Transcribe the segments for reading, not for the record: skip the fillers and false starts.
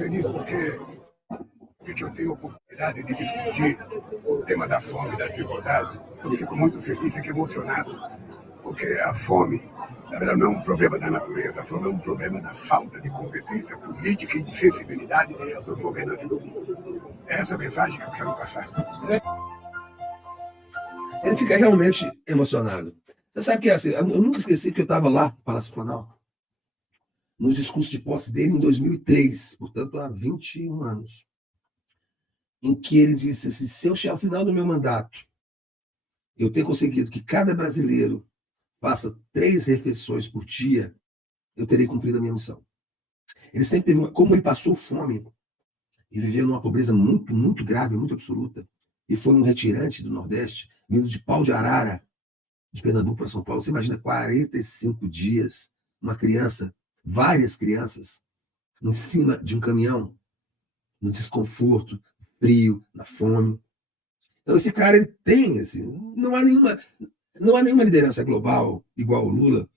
feliz porque eu tenho a oportunidade de discutir o tema da fome e da desigualdade. Eu fico muito feliz, fico emocionado, porque a fome, na verdade, não é um problema da natureza, a fome é um problema da falta de competência política e de sensibilidade dos governantes do mundo. É essa a mensagem que eu quero passar. Ele fica realmente emocionado. Você sabe que assim, eu nunca esqueci que eu estava lá no Palácio do Planalto, no discurso de posse dele em 2003, portanto há 21 anos, em que ele disse assim: se eu chegar ao final do meu mandato, eu ter conseguido que cada brasileiro faça 3 refeições por dia, eu terei cumprido a minha missão. Ele sempre teve como ele passou fome e viveu numa pobreza muito, muito grave, muito absoluta, e foi um retirante do Nordeste, vindo de Pau de Arara, de Pernambuco para São Paulo. Você imagina 45 dias, uma criança, várias crianças, em cima de um caminhão, no desconforto, no frio, na fome. Então esse cara, ele tem, assim, não há nenhuma liderança global igual o Lula,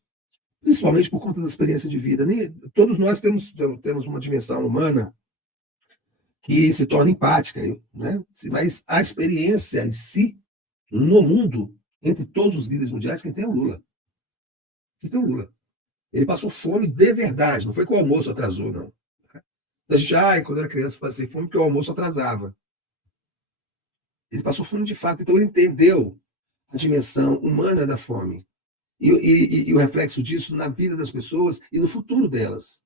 principalmente por conta da experiência de vida. Todos nós temos uma dimensão humana que se torna empática, né? Mas a experiência em si, no mundo, entre todos os líderes mundiais, quem tem é o Lula. Quem tem é o Lula. Ele passou fome de verdade, não foi que o almoço atrasou, não. A gente, quando era criança, passei fome porque o almoço atrasava. Ele passou fome de fato, então ele entendeu a dimensão humana da fome e o reflexo disso na vida das pessoas e no futuro delas.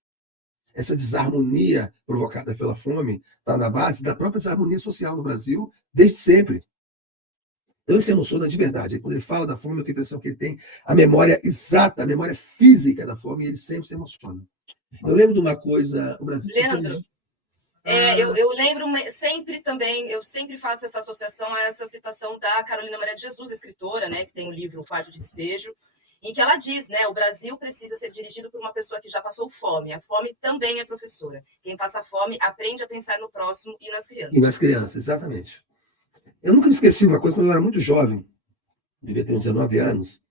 Essa desarmonia provocada pela fome está na base da própria desarmonia social no Brasil desde sempre. Então ele se emociona de verdade. Quando ele fala da fome, eu tenho a impressão que ele tem a memória exata, a memória física da fome, e ele sempre se emociona. Eu lembro de uma coisa, o Brasil... Leandro, eu lembro sempre também, eu sempre faço essa associação a essa citação da Carolina Maria de Jesus, escritora, né, que tem o livro O Quarto de Despejo, em que ela diz, né, o Brasil precisa ser dirigido por uma pessoa que já passou fome. A fome também é professora. Quem passa fome aprende a pensar no próximo e nas crianças. E nas crianças, exatamente. Eu nunca me esqueci uma coisa, quando eu era muito jovem, devia ter uns 19 anos,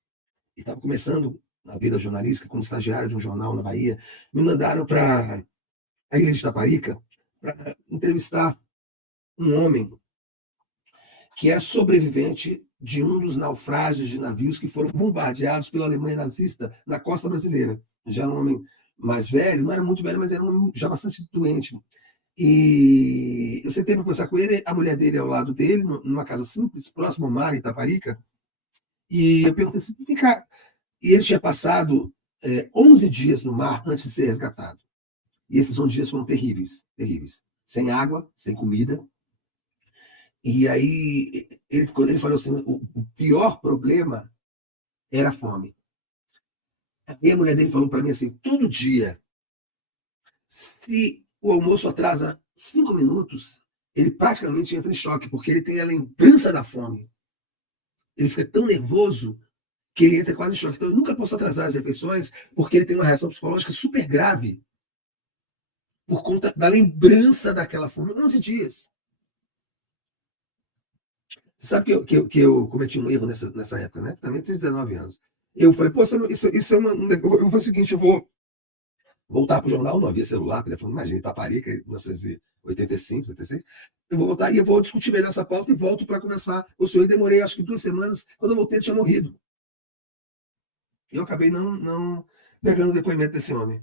e estava começando a vida jornalística como estagiário de um jornal na Bahia, me mandaram para a ilha de Itaparica para entrevistar um homem que era sobrevivente de um dos naufrágios de navios que foram bombardeados pela Alemanha nazista na costa brasileira. Já era um homem mais velho, não era muito velho, mas era um homem já bastante doente. E eu sentei para conversar com ele, a mulher dele ao lado dele, numa casa simples, próximo ao mar, em Itaparica, e eu perguntei assim, vem cá. E ele tinha passado 11 dias no mar antes de ser resgatado. E esses 11 dias foram terríveis, terríveis. Sem água, sem comida. E aí ele falou assim, o pior problema era a fome. Aí a mulher dele falou para mim assim, todo dia, se o almoço atrasa 5 minutos, ele praticamente entra em choque, porque ele tem a lembrança da fome. Ele fica tão nervoso que ele entra quase em choque. Então eu nunca posso atrasar as refeições, porque ele tem uma reação psicológica super grave, por conta da lembrança daquela fome. 11 dias. Você sabe que eu cometi um erro nessa época, né? Também tenho 19 anos. Eu falei, pô, isso é eu vou o seguinte, eu vou voltar para o jornal, não havia celular, telefone, imagina, Itaparica, 1985, 86. Eu vou voltar e eu vou discutir melhor essa pauta e volto para conversar com o senhor. E demorei, acho que 2 semanas, quando eu voltei, ele tinha morrido. E eu acabei não pegando o depoimento desse homem.